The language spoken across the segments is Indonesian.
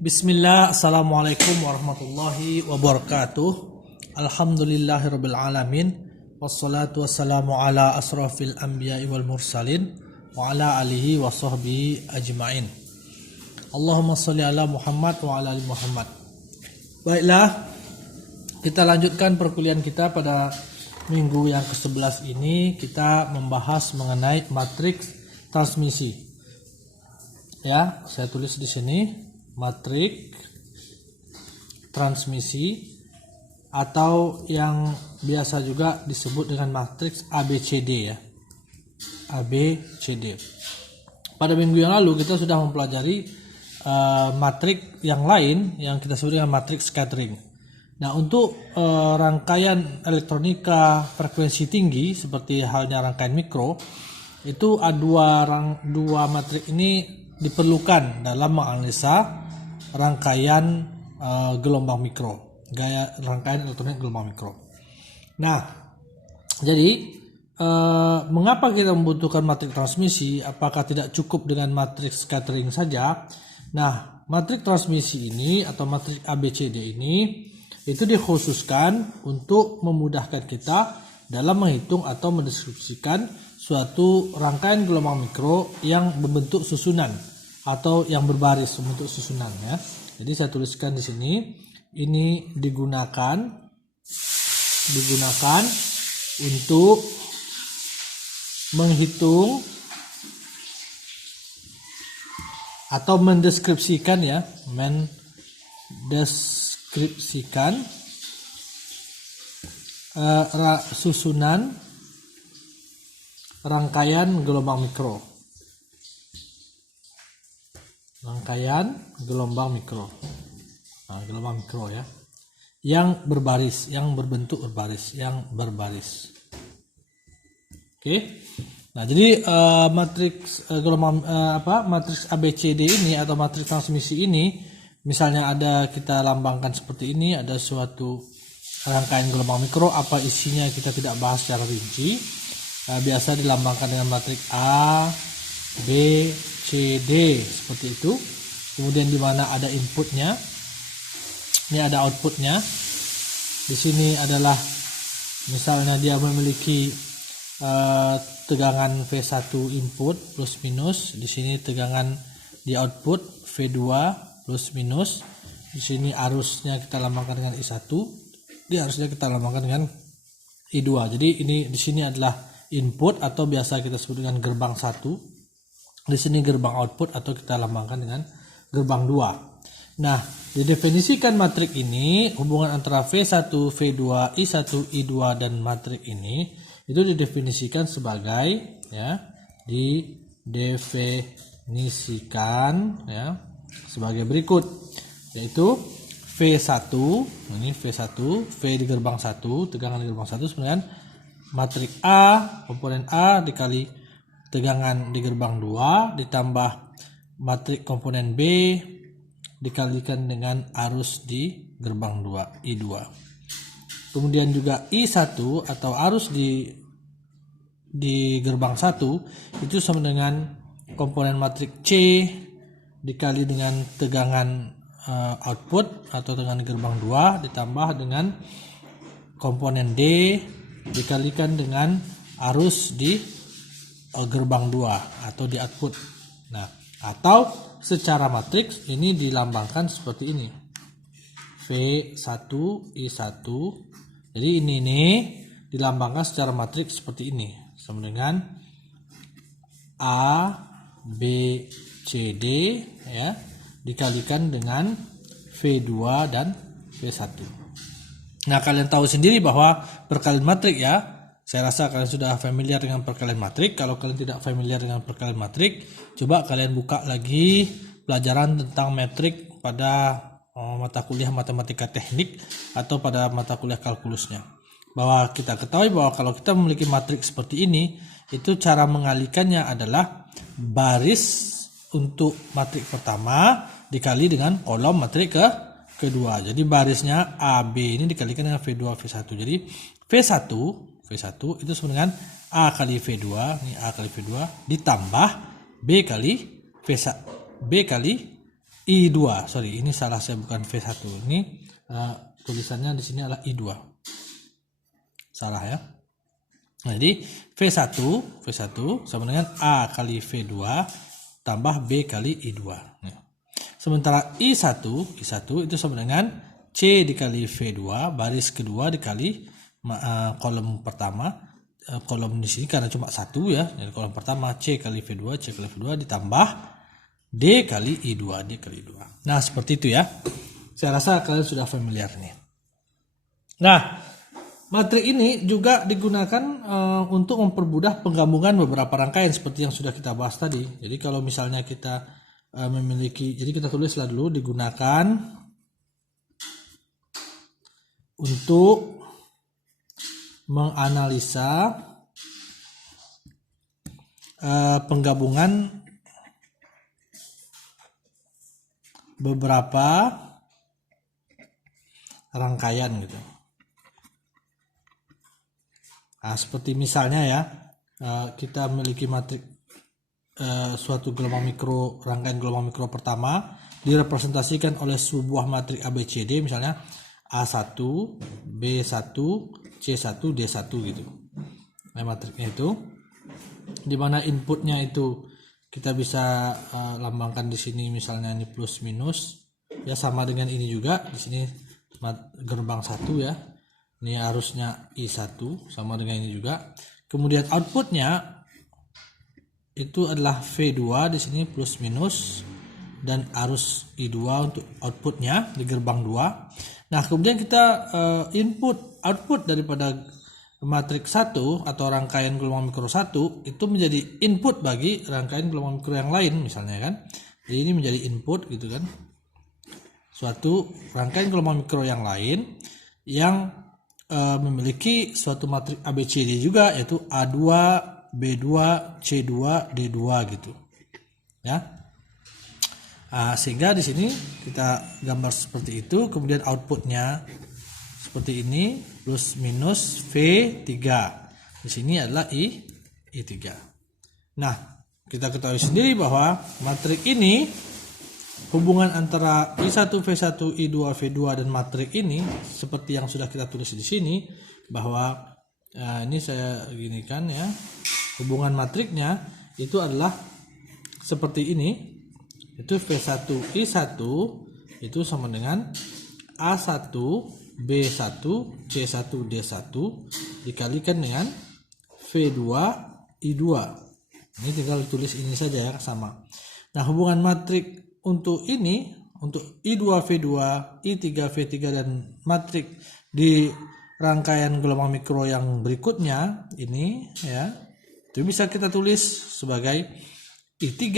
Bismillah, Assalamualaikum warahmatullahi wabarakatuh. Alhamdulillahirabbil alamin. Wassalatu wassalamu ala asrafil anbiya'i wal mursalin wa ala alihi wa sahbihi ajma'in. Allahumma sholli ala Muhammad wa ala ali Muhammad. Baiklah, kita lanjutkan perkuliahan kita pada minggu yang ke-11 ini. Kita membahas mengenai matriks transmisi. Ya, saya tulis di sini matriks transmisi atau yang biasa juga disebut dengan matriks ABCD ya. ABCD. Pada minggu yang lalu kita sudah mempelajari matriks yang lain yang kita sebut dengan matriks scattering. Nah, untuk rangkaian elektronika frekuensi tinggi seperti halnya rangkaian mikro, itu dua matriks ini diperlukan dalam menganalisa rangkaian gelombang mikro, rangkaian elektronik gelombang mikro. Nah, jadi mengapa kita membutuhkan matriks transmisi? Apakah tidak cukup dengan matriks scattering saja? Nah, matriks transmisi ini atau matriks ABCD ini itu dikhususkan untuk memudahkan kita dalam menghitung atau mendeskripsikan suatu rangkaian gelombang mikro yang berbentuk susunan atau yang berbaris bentuk susunan ya. Jadi saya tuliskan di sini, ini digunakan untuk menghitung atau mendeskripsikan ya, mendeskripsikan susunan rangkaian gelombang mikro. Rangkaian gelombang mikro. Nah, gelombang mikro ya. Yang berbaris, yang berbentuk berbaris, yang berbaris. Oke. Nah, jadi matriks matriks ABCD ini atau matriks transmisi ini, misalnya ada kita lambangkan seperti ini, ada suatu rangkaian gelombang mikro, apa isinya kita tidak bahas secara rinci. Biasa dilambangkan dengan matriks A, B, C, D seperti itu. Kemudian di mana ada inputnya, ini ada outputnya. Di sini adalah misalnya dia memiliki tegangan V1 input plus minus. Di sini tegangan di output V2 plus minus. Di sini arusnya kita lambangkan dengan I1. Di arusnya kita lambangkan dengan I2. Jadi ini di sini adalah input atau biasa kita sebut dengan gerbang 1. Di sini gerbang output atau kita lambangkan dengan gerbang 2. Nah, didefinisikan matriks ini, hubungan antara V1, V2, I1, I2 dan matriks ini itu didefinisikan sebagai ya, didefinisikan ya sebagai berikut, yaitu V1, ini V1, V di gerbang 1, tegangan di gerbang 1 sebenarnya matriks A, komponen A dikali tegangan di gerbang 2 ditambah matriks komponen B dikalikan dengan arus di gerbang 2 I2. Kemudian juga I1 atau arus di gerbang 1 itu sama dengan komponen matriks C dikali dengan tegangan output atau tegangan di gerbang 2 ditambah dengan komponen D dikalikan dengan arus di gerbang 2 atau di output. Nah, atau secara matriks ini dilambangkan seperti ini. V1 I1. Jadi ini dilambangkan secara matriks seperti ini. Sama dengan A B C D ya dikalikan dengan V2 dan V1. Nah, kalian tahu sendiri bahwa perkalian matriks ya. Saya rasa kalian sudah familiar dengan perkalian matriks. Kalau kalian tidak familiar dengan perkalian matriks, coba kalian buka lagi pelajaran tentang metrik pada mata kuliah matematika teknik atau pada mata kuliah kalkulusnya. Bahwa kita ketahui bahwa kalau kita memiliki matriks seperti ini, itu cara mengalihkannya adalah baris untuk matriks pertama dikali dengan kolom matriks kedua. Jadi barisnya AB ini dikalikan dengan V2 V1. Jadi V1 itu sama dengan A kali V2, ini A kali V2 ditambah B kali V1, B kali I2. Sorry, ini salah saya, bukan V1. Ini tulisannya di sini adalah I2. Salah ya. Nah, jadi V1 sama dengan A kali V2 tambah B kali I2. Nah, sementara I1 itu sama dengan C dikali V2 baris kedua dikali kolom pertama, kolom di sini karena cuma satu ya, jadi kolom pertama C kali V2 ditambah D kali I2. Nah, seperti itu ya. Saya rasa kalian sudah familiar nih. Nah, matrik ini juga digunakan untuk mempermudah penggabungan beberapa rangkaian seperti yang sudah kita bahas tadi. Jadi kalau misalnya kita memiliki, jadi kita tulislah dulu, digunakan untuk menganalisa penggabungan beberapa rangkaian gitu. Nah, seperti misalnya ya, kita memiliki matrik suatu gelombang mikro, rangkaian gelombang mikro pertama direpresentasikan oleh sebuah matrik ABCD, misalnya A1, B1, C1, D1 gitu. Nah, matriknya itu di mana inputnya itu kita bisa lambangkan di sini, misalnya ini plus minus ya, sama dengan ini juga di sini gerbang 1 ya. Ini arusnya I1 sama dengan ini juga. Kemudian outputnya itu adalah V2 di sini plus minus, dan arus I2 untuk outputnya di gerbang 2. Nah, kemudian kita output daripada matrik 1 atau rangkaian gelombang mikro 1 itu menjadi input bagi rangkaian gelombang mikro yang lain misalnya kan. Jadi ini menjadi input gitu kan. Suatu rangkaian gelombang mikro yang lain yang memiliki suatu matrik ABCD juga, yaitu A2, B2, C2, D2 gitu. Ya. Sehingga di sini kita gambar seperti itu, kemudian outputnya seperti ini, plus minus V3. Di sini adalah I3. Nah, kita ketahui sendiri bahwa matrik ini, hubungan antara I1 V1, I2 V2 dan matrik ini seperti yang sudah kita tulis di sini, bahwa ini saya ginikan ya, hubungan matriknya itu adalah seperti ini, itu V1 I1 itu sama dengan A1 B1 C1 D1 dikalikan dengan V2 I2. Ini tinggal tulis ini saja ya, sama. Nah, hubungan matrik untuk ini, untuk I2 V2, I3 V3 dan matrik di rangkaian gelombang mikro yang berikutnya ini ya, itu bisa kita tulis sebagai I2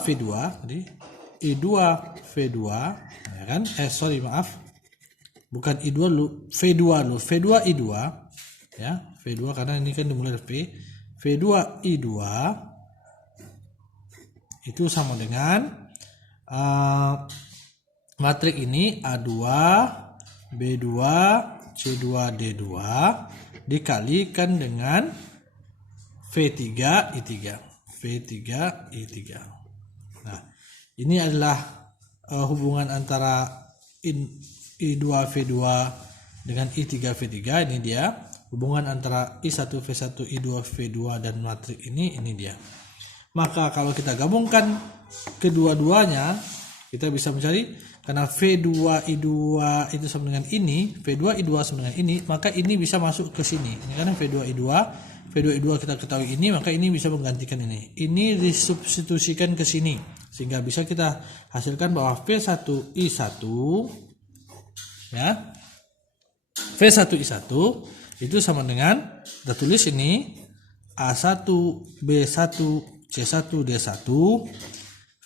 V2, jadi I2 V2 ya kan? Bukan I2 dulu, V2 dulu, V2 I2 ya, V2 karena ini kan dimulai dari V. V2 I2 itu sama dengan matrik ini A2, B2, C2, D2 dikalikan dengan V3 I3. V3 I3. Nah, ini adalah hubungan antara I2 V2 dengan I3 V3. Ini dia hubungan antara I1 V1, I2 V2 dan matrik ini dia. Maka kalau kita gabungkan kedua-duanya, kita bisa mencari, karena V2 I2 itu sama dengan ini, V2 I2 sama dengan ini, maka ini bisa masuk ke sini. Ini kan V2 I2 kita ketahui ini, maka ini bisa menggantikan ini. Ini disubstitusikan ke sini, sehingga bisa kita hasilkan bahwa V1 I1 ya, V1 I1 itu sama dengan, kita tulis ini A1 B1 C1 D1,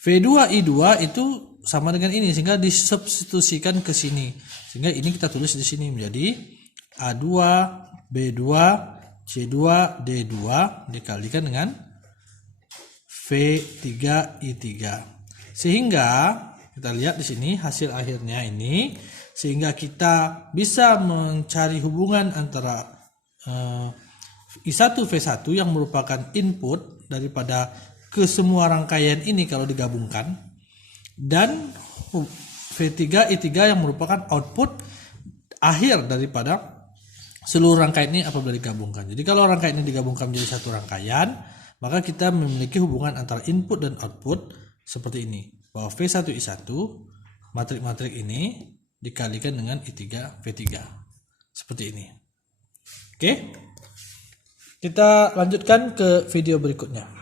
V2 I2 itu sama dengan ini, sehingga disubstitusikan ke sini, sehingga ini kita tulis di sini menjadi A2 B2 C2 D2 dikalikan dengan V3 I3, sehingga kita lihat di sini hasil akhirnya ini, sehingga kita bisa mencari hubungan antara I1 V1 yang merupakan input daripada ke semua rangkaian ini kalau digabungkan, dan V3 I3 yang merupakan output akhir daripada seluruh rangkaian ini apabila digabungkan. Jadi kalau rangkaian ini digabungkan menjadi satu rangkaian, maka kita memiliki hubungan antara input dan output seperti ini, bahwa V1I1 matrik-matrik ini dikalikan dengan I3 V3 seperti ini. Oke, kita lanjutkan ke video berikutnya.